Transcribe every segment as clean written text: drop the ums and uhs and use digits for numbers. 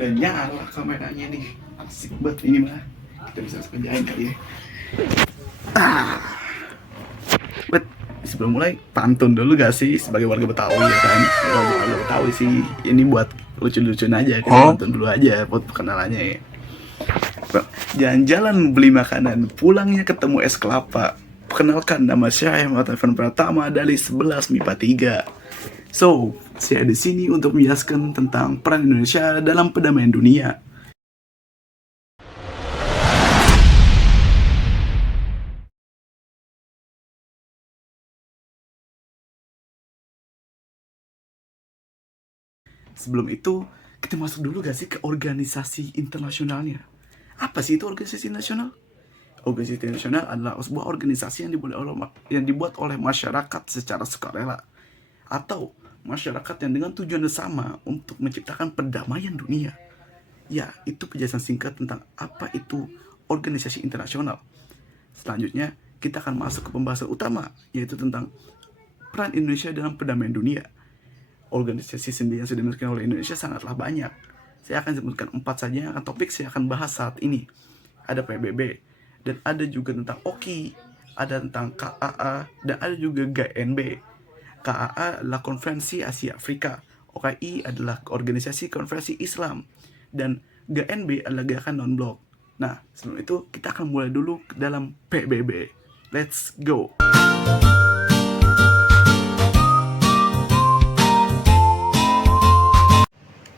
udah nyala kameranya nih. Asik banget ini mah. Kita bisa kerjain kali ya. Bet, sebelum mulai pantun dulu gak sih sebagai warga Betawi ya kan? Warga Betawi sih ini buat lucu-lucuan aja kan, pantun dulu aja buat perkenalannya ya. Jalan-jalan beli makanan, pulangnya ketemu es kelapa. Perkenalkan, nama saya Muhammad Irfan Pratama dari 11 MIPA 3. So, saya di sini untuk menjelaskan tentang peran Indonesia dalam perdamaian dunia. Sebelum itu, kita masuk dulu gak sih ke organisasi internasionalnya? Apa sih itu organisasi internasional? Organisasi internasional adalah sebuah organisasi yang dibuat oleh masyarakat secara sukarela atau masyarakat yang dengan tujuan yang sama untuk menciptakan perdamaian dunia. Ya, itu penjelasan singkat tentang apa itu organisasi internasional. Selanjutnya, kita akan masuk ke pembahasan utama, yaitu tentang peran Indonesia dalam perdamaian dunia. Organisasi sendiri yang sudah dimiliki oleh Indonesia sangatlah banyak. Saya akan sebutkan 4 saja yang topik saya akan bahas saat ini. Ada PBB, dan ada juga tentang OKI, ada tentang KAA, dan ada juga GNB. KAA adalah Konferensi Asia Afrika, OKI adalah Organisasi Konferensi Islam, dan GNB adalah Gerakan Non-Blok. Nah, sebelum itu kita akan mulai dulu dalam PBB. Let's go!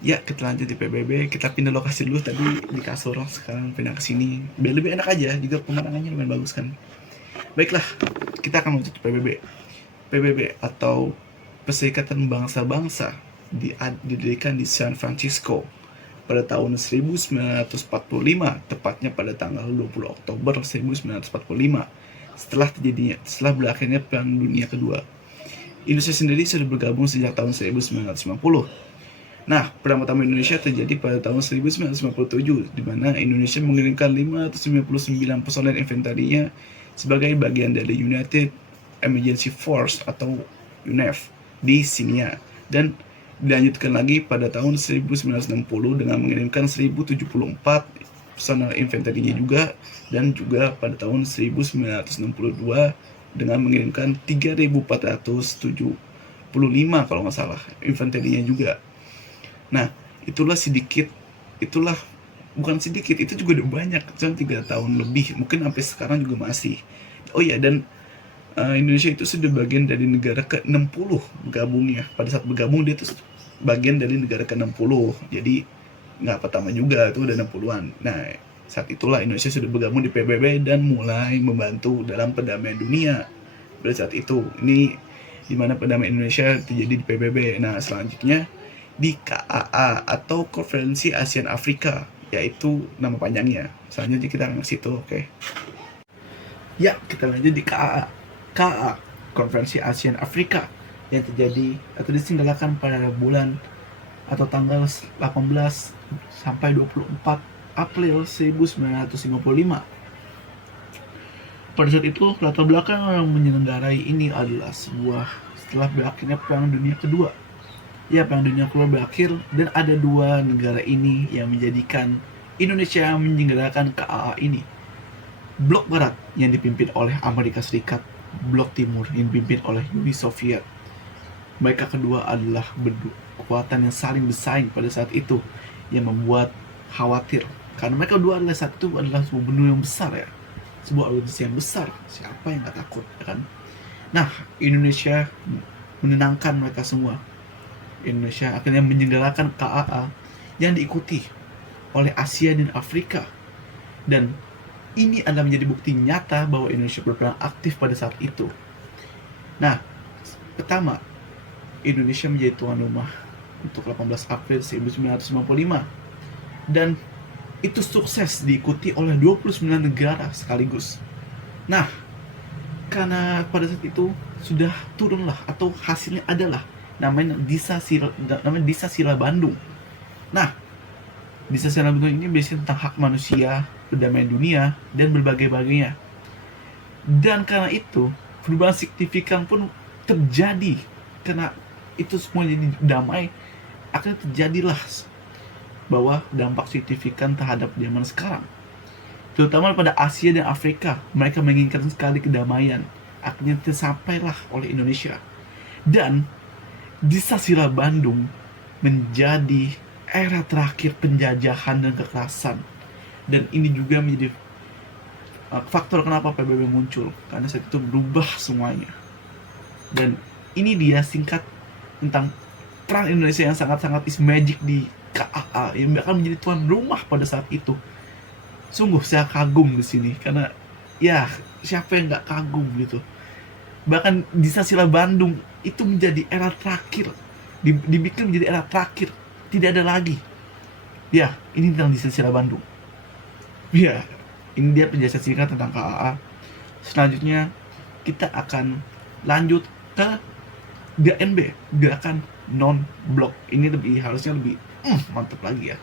Ya, kita lanjut di PBB. Kita pindah lokasi dulu, tadi di kasur, sekarang pindah ke sini. Biar lebih enak aja, juga pemandangannya lumayan bagus kan. Baiklah, kita akan lanjut ke PBB. PBB atau Perserikatan Bangsa-Bangsa didirikan di San Francisco pada tahun 1945, tepatnya pada tanggal 20 Oktober 1945, setelah berakhirnya Perang Dunia Kedua. Indonesia sendiri sudah bergabung sejak tahun 1950. Nah, perang Indonesia terjadi pada tahun 1957, di mana Indonesia mengirimkan 599 personel infanterinya sebagai bagian dari United Emergency Force atau UNEF di Sinia, dan dilanjutkan lagi pada tahun 1960 dengan mengirimkan 1074 personel infanterinya juga, dan juga pada tahun 1962 dengan mengirimkan 3475 kalau nggak salah infanterinya juga. Nah, bukan sedikit, itu juga udah banyak, kan 3 tahun lebih, mungkin sampai sekarang juga masih. Oh iya, dan Indonesia itu sudah bagian dari negara ke-60 bergabungnya. Pada saat bergabung dia itu bagian dari negara ke-60, jadi nggak pertama juga, itu udah 60-an. Nah, saat itulah Indonesia sudah bergabung di PBB dan mulai membantu dalam perdamaian dunia. Pada saat itu, ini dimana perdamaian Indonesia terjadi di PBB. Nah, selanjutnya di KAA atau Konferensi ASEAN Afrika, yaitu nama panjangnya. Selanjutnya kita akan ke situ, oke. Ya, kita lanjut di KAA. KAA, Konferensi ASEAN Afrika, yang terjadi atau diselenggarakan pada bulan atau tanggal 18 sampai 24 April 1955. Pada saat itu, latar belakang yang menyelenggarai ini adalah setelah berakhirnya Perang Dunia Kedua. Ya, Perang Dunia Kedua berakhir, dan ada 2 negara ini yang menjadikan Indonesia menyelenggarakan KAA ini. Blok Barat yang dipimpin oleh Amerika Serikat, Blok Timur yang dipimpin oleh Uni Soviet. Mereka kedua adalah kekuatan yang saling bersaing pada saat itu, yang membuat khawatir karena mereka kedua adalah sebuah benua yang besar ya, sebuah organisasi yang besar. Siapa yang gak takut ya kan? Nah, Indonesia menenangkan mereka semua. Indonesia akhirnya menyelenggarakan KAA yang diikuti oleh Asia dan Afrika, dan ini adalah menjadi bukti nyata bahwa Indonesia berperan aktif pada saat itu. Nah, pertama, Indonesia menjadi tuan rumah untuk 18 April 1955, dan itu sukses diikuti oleh 29 negara sekaligus. Nah, karena pada saat itu sudah turunlah atau hasilnya adalah namanya Disa Sila Bandung. Nah, Disa Sila Bandung ini biasanya tentang hak manusia, perdamaian dunia, dan berbagai-bagainya. Dan karena itu, perubahan signifikan pun terjadi. Karena itu semua jadi damai, akhirnya terjadilah bahwa dampak signifikan terhadap zaman sekarang. Terutama pada Asia dan Afrika, mereka menginginkan sekali kedamaian. Akhirnya tersampailah oleh Indonesia. Dan Desa Sila Bandung menjadi era terakhir penjajahan dan kekerasan. Dan ini juga menjadi faktor kenapa PBB muncul. Karena saat itu berubah semuanya. Dan ini dia singkat tentang peran Indonesia yang sangat-sangat is magic di KAA yang akan menjadi tuan rumah pada saat itu. Sungguh saya kagum di sini karena ya siapa yang nggak kagum gitu. Bahkan di Sasila Bandung itu menjadi era terakhir, dibikin menjadi era terakhir, tidak ada lagi. Ya, ini tentang di Sasila Bandung. Ya, ini dia penjelasan singkat tentang KAA. Selanjutnya kita akan lanjut ke GNB, gerakan non-blok. Ini harusnya lebih mantap lagi ya.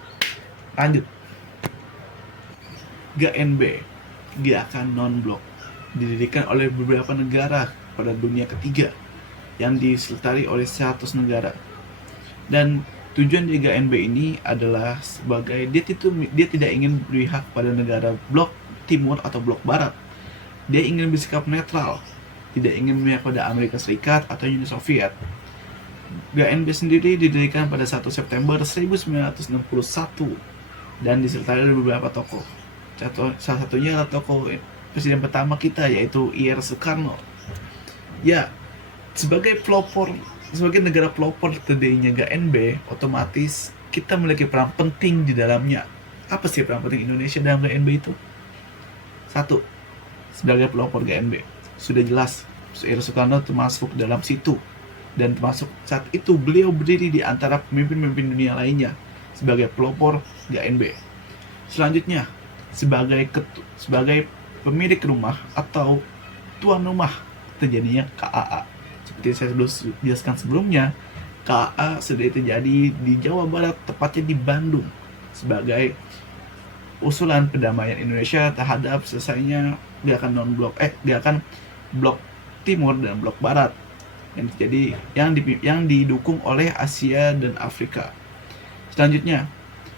Lanjut. GNB, gerakan non-blok, didirikan oleh beberapa negara pada dunia ketiga yang disertai oleh 100 negara. Dan tujuan dari GNB ini adalah sebagai dia tidak ingin berpihak pada negara blok timur atau blok barat. Dia ingin bersikap netral, tidak ingin memihak pada Amerika Serikat atau Uni Soviet. GNB sendiri didirikan pada 1 September 1961 dan disertai oleh beberapa tokoh. Salah satunya adalah tokoh presiden pertama kita, yaitu Ir Soekarno. Ya, sebagai negara pelopor terdirinya GNB, otomatis kita memiliki peran penting di dalamnya. Apa sih peran penting Indonesia dalam GNB itu? 1. Sebagai pelopor GNB, sudah jelas Ir Soekarno termasuk dalam situ. Dan termasuk saat itu beliau berdiri di antara pemimpin-pemimpin dunia lainnya sebagai pelopor GNB. Selanjutnya, sebagai pemilik rumah atau tuan rumah terjadinya KAA. Seperti saya sudah jelaskan sebelumnya, KAA sudah terjadi di Jawa Barat, tepatnya di Bandung, sebagai usulan perdamaian Indonesia terhadap selesainya gerakan blok timur dan blok barat yang didukung oleh Asia dan Afrika. Selanjutnya,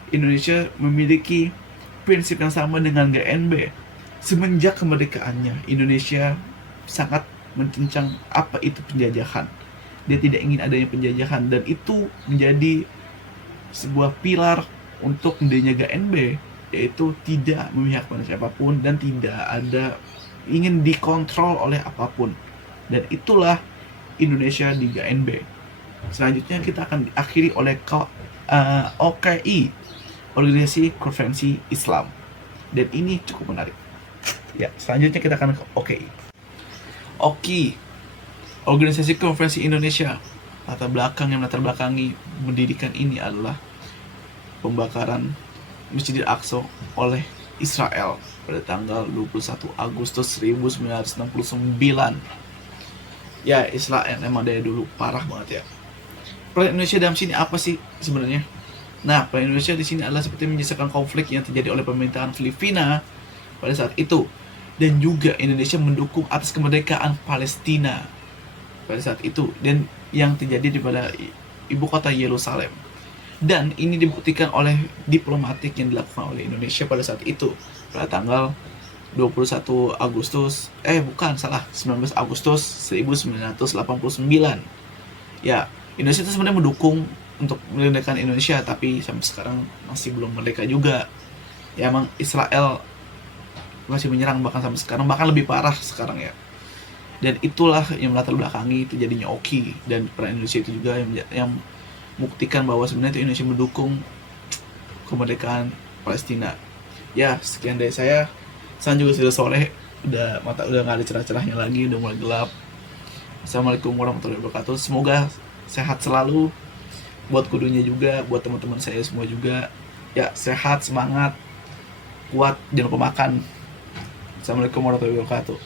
Indonesia memiliki prinsip yang sama dengan GNB. Semenjak kemerdekaannya, Indonesia sangat mencencang apa itu penjajahan. Dia tidak ingin adanya penjajahan, dan itu menjadi sebuah pilar untuk mendirinya GNB, yaitu tidak memihak pada siapapun dan tidak ada ingin dikontrol oleh apapun. Dan itulah Indonesia di GNB. Selanjutnya kita akan diakhiri oleh OKI, Organisasi Konferensi Islam. Dan ini cukup menarik. Ya, selanjutnya kita akan ke OKI. OKI, Organisasi Konferensi Indonesia. Latar belakangi mendirikan ini adalah pembakaran Masjidil Aqsa oleh Israel pada tanggal 21 Agustus 1969. Ya, Israel emang dari dulu parah banget ya. Peran Indonesia dalam sini apa sih sebenarnya? Nah, peran Indonesia di sini adalah seperti menyelesaikan konflik yang terjadi oleh pemerintahan Filipina pada saat itu, dan juga Indonesia mendukung atas kemerdekaan Palestina pada saat itu, dan yang terjadi pada ibu kota Yerusalem. Dan ini dibuktikan oleh diplomatik yang dilakukan oleh Indonesia pada saat itu pada tanggal 19 Agustus 1989. Ya, Indonesia itu sebenarnya mendukung untuk merdekakan Indonesia, tapi sampai sekarang masih belum merdeka juga. Ya, emang Israel masih menyerang bahkan sampai sekarang, bahkan lebih parah sekarang ya. Dan itulah yang melatar belakangi terjadinya OKI, dan peran Indonesia itu juga yang membuktikan bahwa sebenarnya Indonesia mendukung kemerdekaan Palestina. Ya, sekian dari saya. Sekarang juga sudah sore, udah nggak ada cerah-cerahnya lagi, udah mulai gelap. Assalamualaikum warahmatullahi wabarakatuh. Semoga sehat selalu buat kudunya juga, buat teman-teman saya semua juga. Ya, sehat, semangat, kuat, jangan lupa makan. Assalamualaikum warahmatullahi wabarakatuh.